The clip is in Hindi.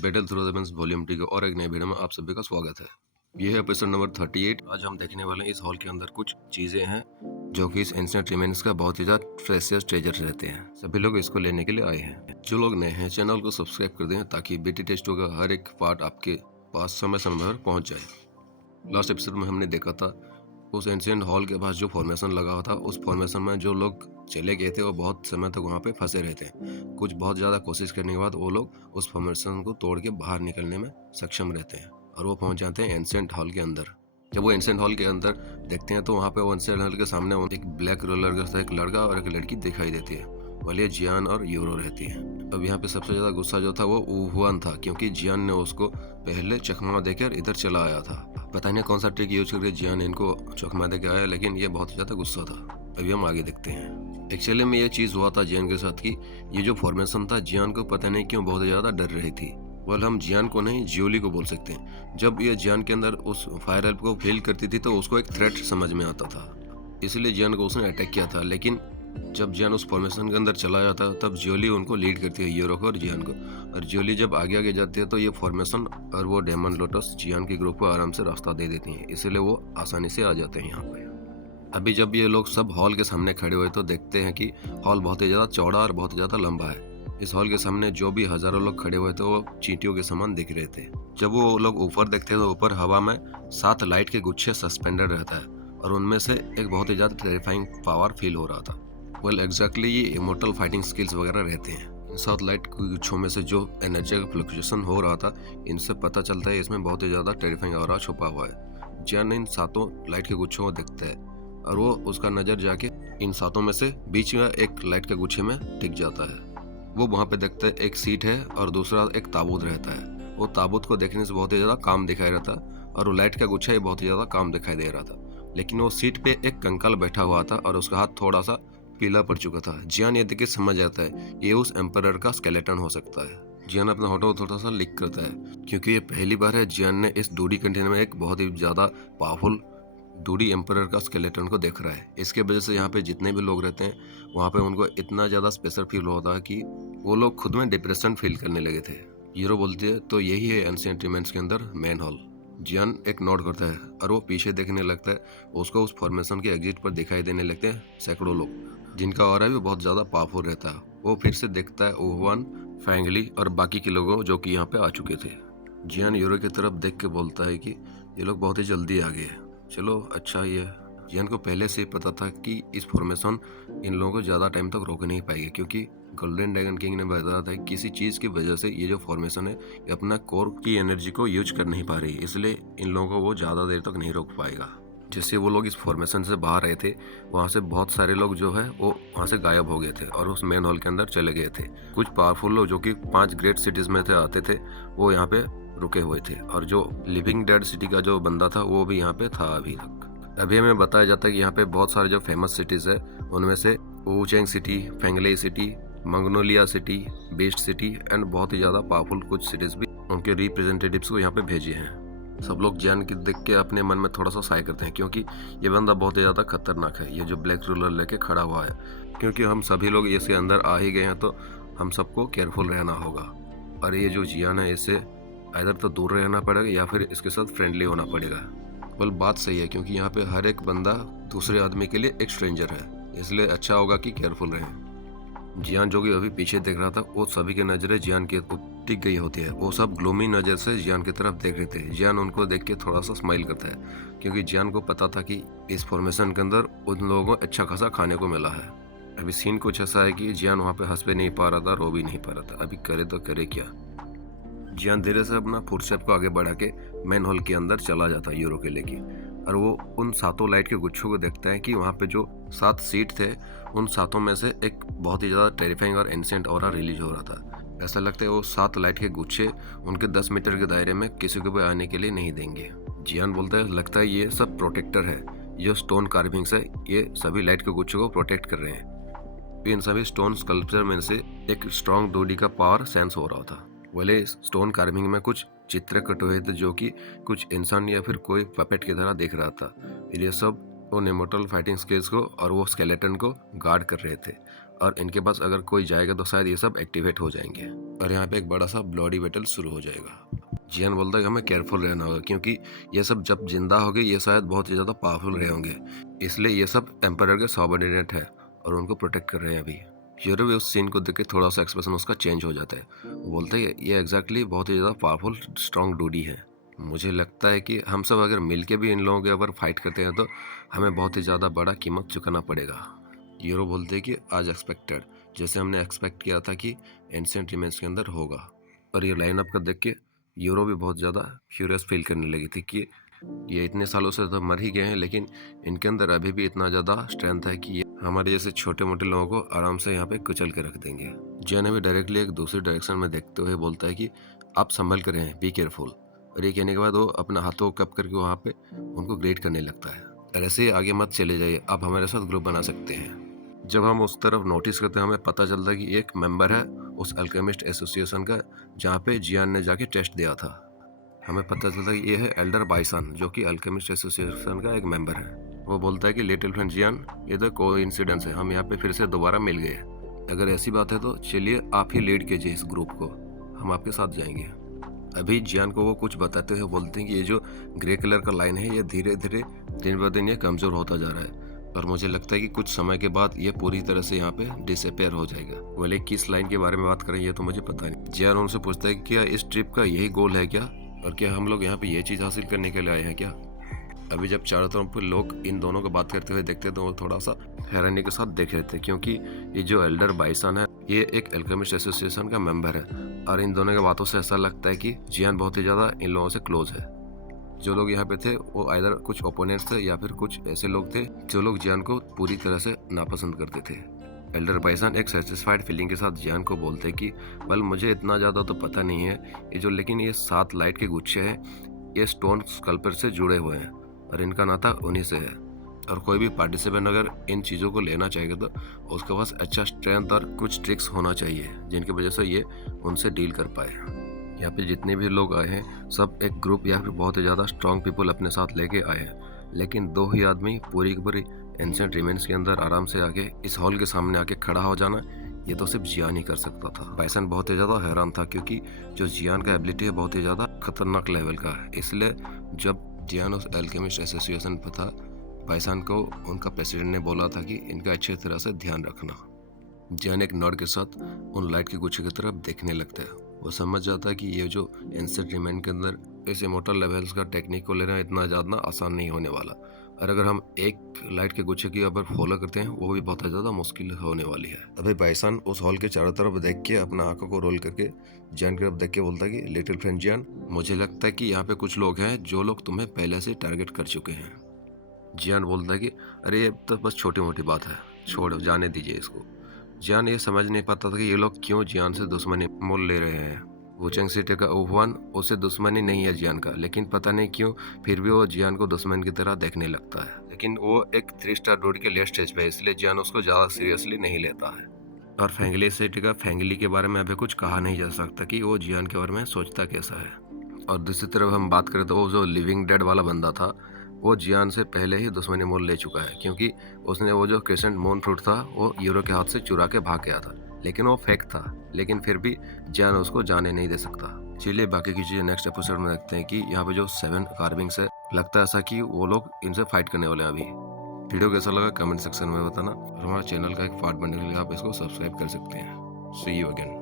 Battle through the veins volume 2 और एक नई वीडियो में आप सभी का स्वागत है। ये है एपिसोड नंबर 38। आज हम देखने वाले हैं इस हॉल के अंदर कुछ चीजें हैं जो कि इस एंशिएंट रिमेन्स का बहुत ही ज्यादा प्रेशियस ट्रेजर रहते हैं। सभी लोग इसको लेने के लिए आए हैं। जो लोग नए हैं चैनल को सब्सक्राइब कर दें ताकि बीटी टेस्टो का हर एक पार्ट आपके पास समय समय पर पहुंच जाए। लास्ट एपिसोड में हमने देखा था उस एंशिएंट हॉल के पास जो फॉर्मेशन लगा हुआ था, उस फॉर्मेशन में जो लोग चले गए थे वो बहुत समय तक वहाँ पे फंसे रहते हैं। कुछ बहुत ज़्यादा कोशिश करने के बाद वो लोग उस फॉर्मेशन को तोड़ के बाहर निकलने में सक्षम रहते हैं और वो पहुँच जाते हैं एंशिएंट हॉल के अंदर। जब वो एंशिएंट हॉल के अंदर देखते हैं तो वहाँ पे वो एंशिएंट हॉल के सामने एक ब्लैक रोलर का एक लड़का और एक लड़की दिखाई देती है। वाले जियान और यूरो रहती है। अब यहाँ पे सबसे ज़्यादा गुस्सा जो था वो वुहान था, क्योंकि जियान ने उसको पहले चकमा देकर इधर चला आया था। पता नहीं कौन सा ट्रिक यूज करके जियान इनको चकमा देकर आया, लेकिन ये बहुत ज़्यादा गुस्सा था। अभी हम आगे देखते हैं। एक्चुअली में ये चीज़ हुआ था जियान के साथ कि ये जो फॉर्मेशन था जियान को पता नहीं क्यों बहुत ज़्यादा डर रही थी। वेल हम जियान को नहीं जियोली को बोल सकते हैं। जब ये जियान के अंदर उस फायर हेल्प को फील करती थी तो उसको एक थ्रेट समझ में आता था, इसलिए जियान को उसने अटैक किया था। लेकिन जब जियान उस फॉर्मेशन के अंदर चला जाता है तब जियोली उनको लीड करती है, यूरो को और जियान को। और जियोली जब आगे आगे जाती है तो ये फॉर्मेशन और वो डेमन लोटस जियान के ग्रुप को आराम से रास्ता दे देती हैं, इसलिए वो आसानी से आ जाते हैं यहाँ पे। अभी जब ये लोग सब हॉल के सामने खड़े हुए तो देखते हैं कि हॉल बहुत ही ज़्यादा चौड़ा और बहुत ज़्यादा लंबा है। इस हॉल के सामने जो भी हजारों लोग खड़े हुए थे वो चींटियों के समान दिख रहे थे। जब वो लोग ऊपर देखते हैं तो ऊपर हवा में 7 लाइट के गुच्छे सस्पेंडेड रहता है और उनमें से एक बहुत ही ज़्यादा टेरिफाइंग पावर फील हो रहा था। वेल एग्जैक्टली ये इमोर्टल फाइटिंग स्किल्स वगैरह रहते हैं। इन 7 लाइट के गुच्छों में से जो एनर्जी का फ्लक्चुएशन हो रहा था, इनसे पता चलता है इसमें बहुत ही ज़्यादा टेरिफाइंग ऑरा छुपा हुआ है। जियान इन 7 लाइट के गुच्छों को देखता है और वो उसका नज़र जाके इन 7 में से बीच में एक लाइट के गुच्छे में टिक जाता है। वो वहाँ पे देखते हैं एक सीट है और दूसरा एक ताबूत रहता है। वो ताबूत को देखने से बहुत ही ज़्यादा काम दिखाई रहा था और वो लाइट का गुच्छा ही बहुत ही ज़्यादा काम दिखाई दे रहा था। लेकिन वो सीट पे एक कंकाल बैठा हुआ था और उसका हाथ थोड़ा सा पीला पड़ चुका था। जियान ये देख के समझ जाता है ये उस एम्परर का स्केलेटन हो सकता है। जियान अपना होठों थोड़ा सा लिक करता है, क्योंकि ये पहली बार है जियान ने इस डूडी कंटेनर में एक बहुत ही ज़्यादा पावरफुल डूडी एम्परर का स्केलेटन को देख रहा है। इसके वजह से यहाँ पे जितने भी लोग रहते हैं वहाँ पे उनको इतना ज़्यादा स्पेशल फील होता है कि वो लोग खुद में डिप्रेशन फील करने लगे थे। हीरो बोलती है तो यही है एंशिएंट रिमेन्स के अंदर मेन हॉल। जियान एक नोट करता है और वो पीछे देखने लगता है। उसको उस फॉर्मेशन के एग्जिट पर दिखाई देने लगते हैं सैकड़ों लोग, जिनका ऑरा भी बहुत ज़्यादा पावरफुल रहता है। वो फिर से देखता है ओहवान, फैंगली और बाकी के लोगों जो कि यहाँ पे आ चुके थे। जियान यूरो की तरफ देख के बोलता है कि ये लोग बहुत ही जल्दी आ गए। चलो अच्छा ही है। जियान को पहले से ही पता था कि इस फॉर्मेशन इन लोगों को ज़्यादा टाइम तक रोक नहीं पाएगी, क्योंकि गोल्डन ड्रैगन किंग ने बताया था किसी चीज़ की वजह से ये जो फॉर्मेशन है ये अपना कोर की एनर्जी को यूज कर नहीं पा रही, इसलिए इन लोगों को वो ज़्यादा देर तक नहीं रोक पाएगा। जैसे वो लोग इस फॉर्मेशन से बाहर आए थे वहाँ से बहुत सारे लोग जो है वो वहाँ से गायब हो गए थे और उस मेन हॉल के अंदर चले गए थे। कुछ पावरफुल लोग जो कि 5 ग्रेट सिटीज़ में थे आते थे वो यहाँ पे रुके हुए थे, और जो लिविंग डेड सिटी का जो बंदा था वो भी यहाँ पे था अभी तक। अभी हमें बताया जाता है कि यहाँ पे बहुत सारे जो फेमस सिटीज़ है उनमें से Wucheng city, Fengle city, Magnolia city, best city and बहुत ही ज़्यादा पावरफुल कुछ सिटीज़ भी उनके रिप्रेजेंटेटिव्स को यहाँ पे भेजे हैं। सब लोग जियान की देख के अपने मन में थोड़ा सा साय करते हैं, क्योंकि ये बंदा बहुत ही ज़्यादा खतरनाक है, ये जो ब्लैक रूलर लेके खड़ा हुआ है। क्योंकि हम सभी लोग इसके अंदर आ ही गए हैं तो हम सबको केयरफुल रहना होगा। और ये जो जियान है इससे इधर तो दूर रहना पड़ेगा या फिर इसके साथ फ्रेंडली होना पड़ेगा। बल बात सही है, क्योंकि यहाँ पे हर एक बंदा दूसरे आदमी के लिए एक स्ट्रेंजर है, इसलिए अच्छा होगा कि केयरफुल रहें। जियान जो कि अभी पीछे देख रहा था वो सभी की नजरें जियान के ऊपर टिक गई होती है। वो सब ग्लोमी नज़र से जियान की तरफ देख रहे थे। जियान उनको देख के थोड़ा सा स्माइल करता है, क्योंकि जियान को पता था कि इस फॉर्मेशन के अंदर उन लोगों को अच्छा खासा खाने को मिला है। अभी सीन कुछ ऐसा है कि जियान वहाँ पे हंस भी नहीं पा रहा था, रो भी नहीं पा रहा था। अभी करे तो करे क्या। जियान धीरे से अपना फुटस्टेप को आगे बढ़ा के मेन हॉल के अंदर चला जाता है यूरो के लेके, और वो उन 7 लाइट के गुच्छों को देखता है कि वहाँ पे जो 7 सीट थे उन 7 में से एक बहुत ही ज़्यादा टेरिफाइंग और एंशिएंट ऑरा रिलीज हो रहा था। ऐसा लगता है वो 7 लाइट के गुच्छे उनके 10 मीटर के दायरे में किसी को भी आने के लिए नहीं देंगे। जियान बोलता है लगता है ये सब प्रोटेक्टर है, जो स्टोन कार्विंग्स है ये सभी लाइट के गुच्छों को प्रोटेक्ट कर रहे हैं। इन सभी स्टोन स्कल्पचर में से एक स्ट्रॉन्ग डोडी का पावर सेंस हो रहा था। वाले स्टोन कार्विंग में कुछ चित्र कटे हुए थे जो कि कुछ इंसान या फिर कोई पपेट की तरह दिख रहा था। ये सब वो इमॉर्टल फाइटिंग स्किल्स को और वो स्केलेटन को गार्ड कर रहे थे। और इनके पास अगर कोई जाएगा तो शायद ये सब एक्टिवेट हो जाएंगे और यहाँ पे एक बड़ा सा ब्लडी बैटल शुरू हो जाएगा। जियान बोलता है कि हमें केयरफुल रहना होगा क्योंकि ये सब जब जिंदा हो गए ये शायद बहुत ही ज़्यादा पावरफुल रहे होंगे, इसलिए ये सब एम्पायर के सबऑर्डिनेट है और उनको प्रोटेक्ट कर रहे हैं अभी। यूरो भी उस सीन को देख के थोड़ा सा एक्सप्रेशन उसका चेंज हो जाता है। वो बोलते हैं ये एग्जैक्टली बहुत ही ज़्यादा पावरफुल स्ट्रॉन्ग डूडी है। मुझे लगता है कि हम सब अगर मिलके भी इन लोगों के ऊपर फाइट करते हैं तो हमें बहुत ही ज़्यादा बड़ा कीमत चुकाना पड़ेगा। यूरो बोलते हैं कि आज एक्सपेक्टेड, जैसे हमने एक्सपेक्ट किया था कि एंशिएंट रिमेन्स के अंदर होगा। और ये लाइनअप का देख के यूरो भी बहुत ज़्यादा क्यूरियस फील करने लगी थी कि ये इतने सालों से तो मर ही गए हैं लेकिन इनके अंदर अभी भी इतना ज़्यादा स्ट्रेंथ है कि ये हमारे जैसे छोटे मोटे लोगों को आराम से यहाँ पे कुचल के रख देंगे। जियान भी डायरेक्टली एक दूसरी डायरेक्शन में देखते हुए बोलता है कि आप संभल कर रहें, बी केयरफुल। और ये कहने के बाद वो अपना हाथों को कप करके वहाँ पे उनको ग्रेट करने लगता है। और ऐसे ही आगे मत चले जाइए, आप हमारे साथ ग्रुप बना सकते हैं। जब हम उस तरफ नोटिस करते हैं हमें पता चलता है कि एक मेंबर है उस अल्केमिस्ट एसोसिएशन का जहाँ पे जियान ने जाके टेस्ट दिया था। हमें पता चलता है कि ये है एल्डर बाइसन जो कि अल्केमिस्ट एसोसिएशन का एक मेंबर है। वो बोलता है कि लिटिल फ्रेंड जियान, ये तो कोइंसिडेंस है, हम यहाँ पे फिर से दोबारा मिल गए। अगर ऐसी बात है तो चलिए आप ही लीड कीजिए इस ग्रुप को, हम आपके साथ जाएंगे। अभी जियान को वो कुछ बताते हुए बोलते हैं कि ये जो ग्रे कलर का लाइन है ये धीरे धीरे दिन ब दिन ये कमज़ोर होता जा रहा है और मुझे लगता है कि कुछ समय के बाद ये पूरी तरह से यहाँ पे डिसअपेयर हो जाएगा। बोले किस लाइन के बारे में बात करें ये तो मुझे पता नहीं। जियान उनसे पूछता है कि क्या इस ट्रिप का यही गोल है क्या, और क्या हम लोग यहाँ पे ये चीज़ हासिल करने के लिए आए हैं क्या। अभी जब चारों तरफ लोग इन दोनों को बात करते हुए देखते तो वो थोड़ा सा हैरानी के साथ देख रहे थे क्योंकि ये जो एल्डर बाइसन है ये एक अल्केमिस्ट एसोसिएशन का मेंबर है और इन दोनों की बातों से ऐसा लगता है कि जियान बहुत ही ज़्यादा इन लोगों से क्लोज है। जो लोग यहाँ पे थे वो आइदर कुछ ओपोनेंट्स थे या फिर कुछ ऐसे लोग थे जो लोग जियान को पूरी तरह से नापसंद करते थे। एल्डर बाइसन एक सेटिस्फाइड फीलिंग के साथ जियान को बोलते कि वेल मुझे इतना ज़्यादा तो पता नहीं है ये जो, लेकिन ये 7 लाइट के गुच्छे हैं ये स्टोन स्कल्पर से जुड़े हुए हैं और इनका नाता उन्हीं से है और कोई भी पार्टिसिपेंट अगर इन चीज़ों को लेना चाहेगा तो उसके पास अच्छा स्ट्रेंथ और कुछ ट्रिक्स होना चाहिए जिनकी वजह से ये उनसे डील कर पाए। यहाँ पे जितने भी लोग आए हैं सब एक ग्रुप या फिर बहुत ही ज़्यादा स्ट्रॉन्ग पीपल अपने साथ लेके आए हैं, लेकिन 2 ही आदमी पूरी की पूरी एंशिएंट रिमेन्स के अंदर आराम से आके इस हॉल के सामने आके खड़ा हो जाना ये तो सिर्फ जियान ही कर सकता था। बाइसन बहुत ही ज़्यादा हैरान था क्योंकि जो जियान का एबिलिटी है बहुत ही ज़्यादा खतरनाक लेवल का है, इसलिए जब जियान उस अल्केमिस्ट एसोसिएशन पर था बाइसन को उनका प्रेसिडेंट ने बोला था कि इनका अच्छी तरह से ध्यान रखना। जियान एक नॉड के साथ उन लाइट के गुच्छे की तरफ देखने लगता है। वो समझ जाता है कि ये जो एंशिएंट रिमेन के अंदर इस इमोर्टल लेवल्स का टेक्निक को लेना इतना ज़्यादा आसान नहीं होने वाला और अगर हम एक लाइट के गुच्छे की अगर फॉलो करते हैं वो भी बहुत ज़्यादा मुश्किल होने वाली है। अभी बाइसन उस हॉल के चारों तरफ देख के अपना आंखों को रोल करके जियान की तरफ देख के बोलता है कि लिटिल फ्रेंड जियान, मुझे लगता है कि यहाँ पे कुछ लोग हैं जो लोग तुम्हें पहले से टारगेट कर चुके हैं। जियान बोलता है कि अरे ये तो बस छोटी मोटी बात है, छोड़ जाने दीजिए इसको। जियान ये समझ नहीं पाता था कि ये लोग क्यों जियान से दुश्मनी मोल ले रहे हैं। वुचेंग सिटी का उफवान उसे दुश्मनी नहीं है जियान का, लेकिन पता नहीं क्यों फिर भी वो जियान को दुश्मन की तरह देखने लगता है। लेकिन वो एक 3 स्टार रोड के लेट स्टेज पे है इसलिए जियान उसको ज़्यादा सीरियसली नहीं लेता है। और फेंगली सिटी का फेंगली के बारे में अभी कुछ कहा नहीं जा सकता कि वो जियान के बारे में सोचता कैसा है। और दूसरी तरफ हम बात करें तो वो जो लिविंग डेड वाला बंदा था वो जियान से पहले ही दुश्मनी मोल ले चुका है क्योंकि उसने वो जो क्रिसेंट मून फ्रूट था वो यूरो के हाथ से चुरा के भाग गया था, लेकिन वो फेक था, लेकिन फिर भी जियान उसको जाने नहीं दे सकता। चलिए बाकी की चीज़ें नेक्स्ट एपिसोड में देखते हैं कि यहाँ पे जो 7 कार्विंग्स है लगता है ऐसा कि वो लोग इनसे फाइट करने वाले हैं। अभी वीडियो कैसा लगा कमेंट सेक्शन में बताना और हमारे चैनल का एक पार्ट बनने के लिए आप इसको सब्सक्राइब कर सकते हैं। सी यू अगेन।